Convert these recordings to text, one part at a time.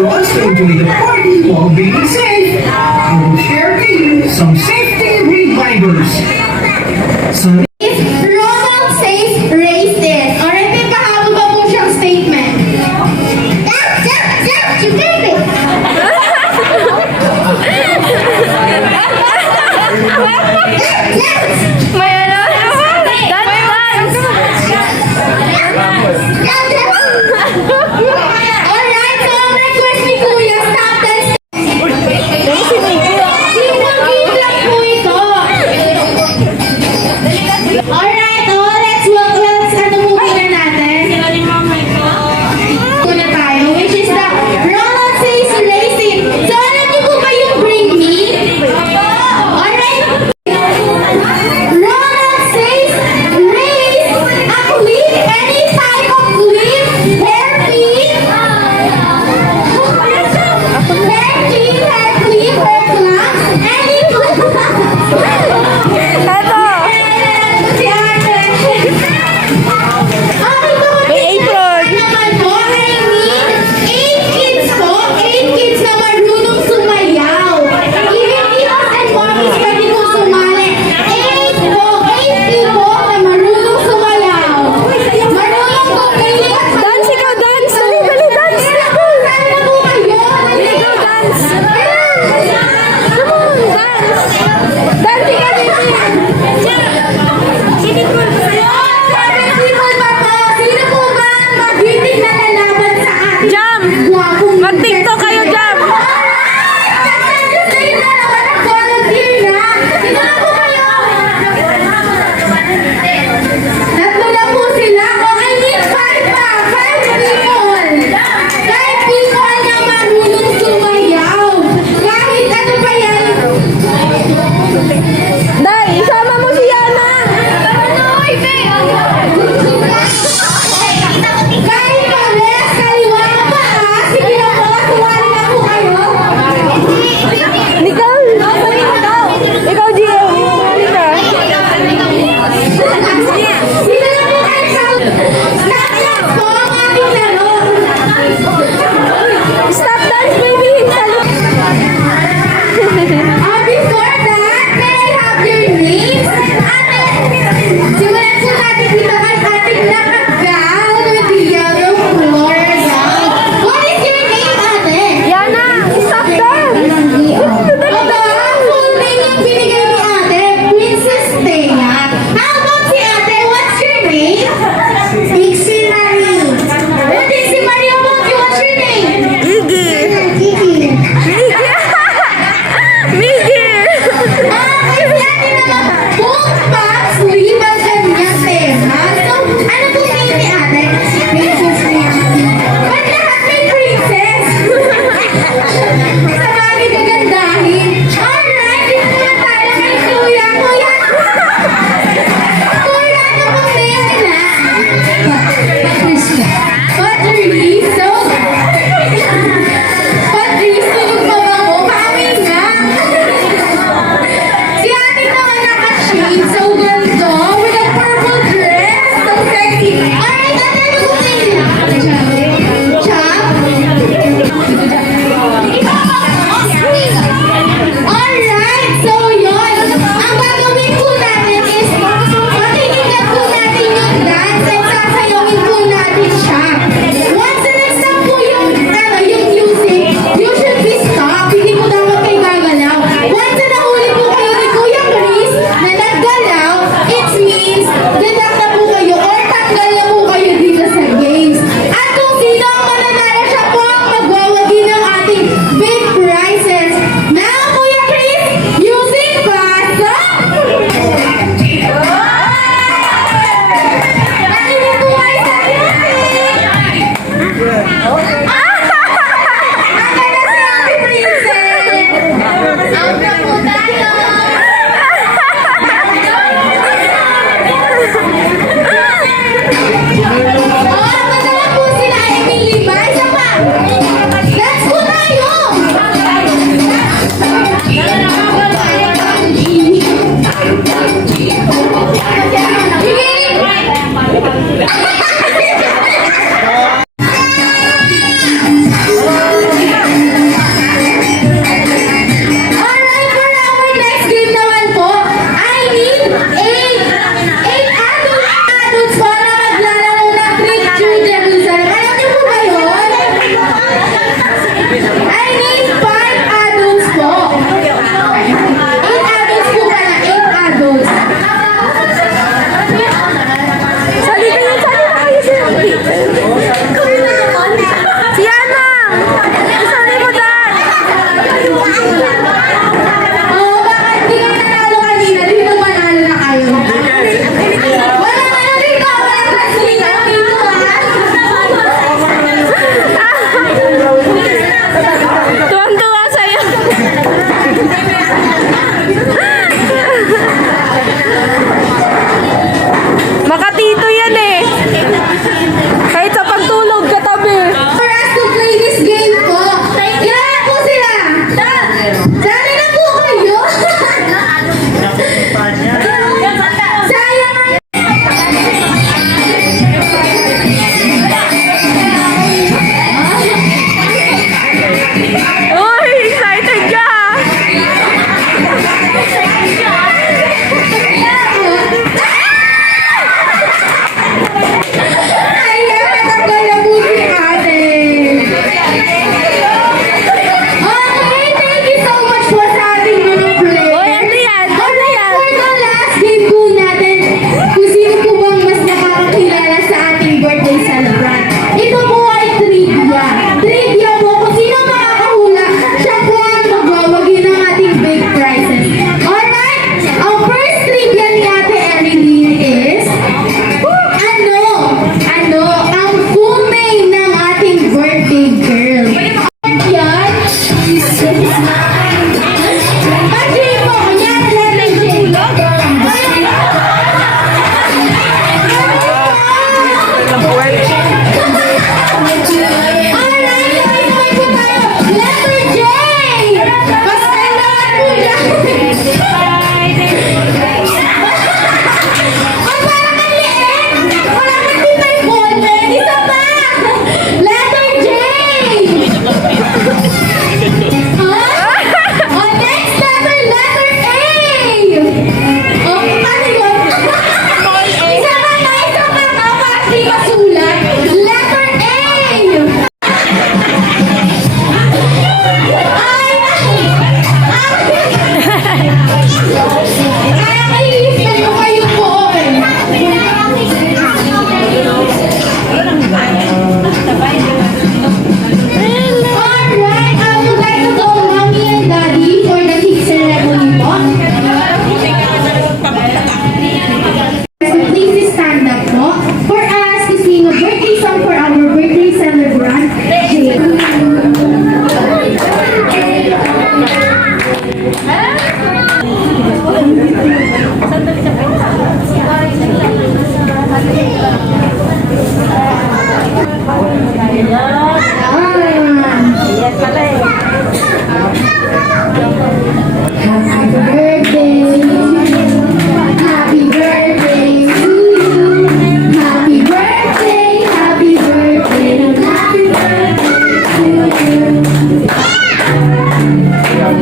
wants to enjoy the party while being safe, I will share to you some safety reminders. So, Ronald says raise this. Alright, may pahabol pa po siyang statement. You get it. May ano? Dance! Alright, so ang request ni Kuya, stop dance. Sinang-give lang po ito. Alright, let's ano muna natin? Muna tayo, which is the Ronald says raise it. So, alam niyo po ba yung bring me? Alright. Ronald says raise a clip, any type of clip, hairpin, hair clamp, any clip. Eto! Si Ate. May apron! Naman po, I need 8 kids po, 8 kids na marunong sumayaw. Even titos and mommies pwede po sumali. 8 po, 8 people na marunong sumayaw. Marunong po kayo. Dance ikaw, dance! Dali, dali, dance! Saan na po kayo? Ikaw, dance! Come on, dance! Dance ikaw, Sino po ba maghitig na lalaban sa atin? Jam! Gwapong Mag-tiktok kayo, Jam! Tatlo lang po sila. O, I need 5 pa. 5 people. 5 people na marunong sumayaw. Kahit ano pa yan. Day, isama mo si Yana! Kahit pares, kaliwa pa ha. Sige lang mga tuwa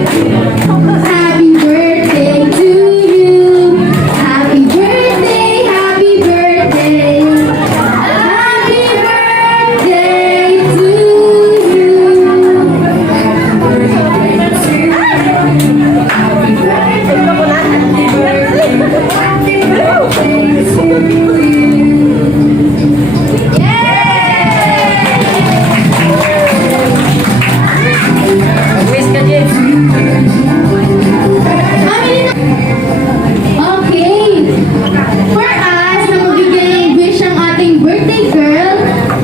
Happy birthday to you. Happy birthday, happy birthday. Happy birthday to you. Happy birthday to you. Okay. For us, na magbigay ng wish ang ating birthday girl,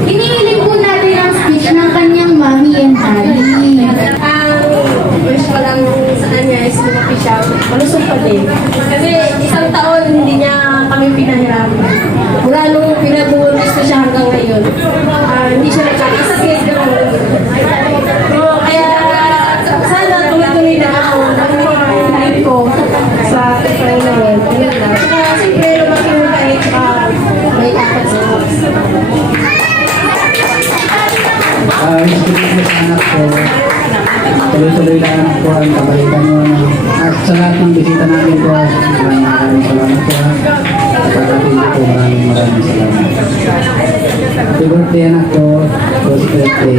hinihiling po natin ang speech ng kanyang mommy and daddy. Ang wish ko lang sa kanya is lumaki siya, malusog pa din. Kasi isang taon hindi niya kami pinahirapan. Mula nung pinag-uuntis ko siya hanggang ngayon, hindi siya nagkakasakit. Kaya sana tuloy-tuloy na ako ng ko sa Panginoon. Yun lang. Saka siyempre lumaki mo kahit may apat sa Gusto ko sa anak ko, tuloy-tuloy lang anak ko ang kabalikan mo at sa lahat ng bisita namin ko, maraming salamat po ha. Pagkatindi po, maraming salamat. Happy birthday anak ko, happy birthday.